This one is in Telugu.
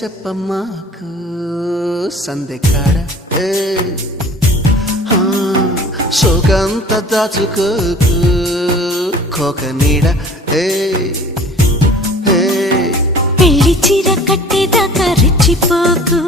చెప్పమ్మాకు సందెకాడ సోకంత దాచుకోకు కోక నీడ పెళ్లి చీర కట్టేదాకా రెచ్చిపోకు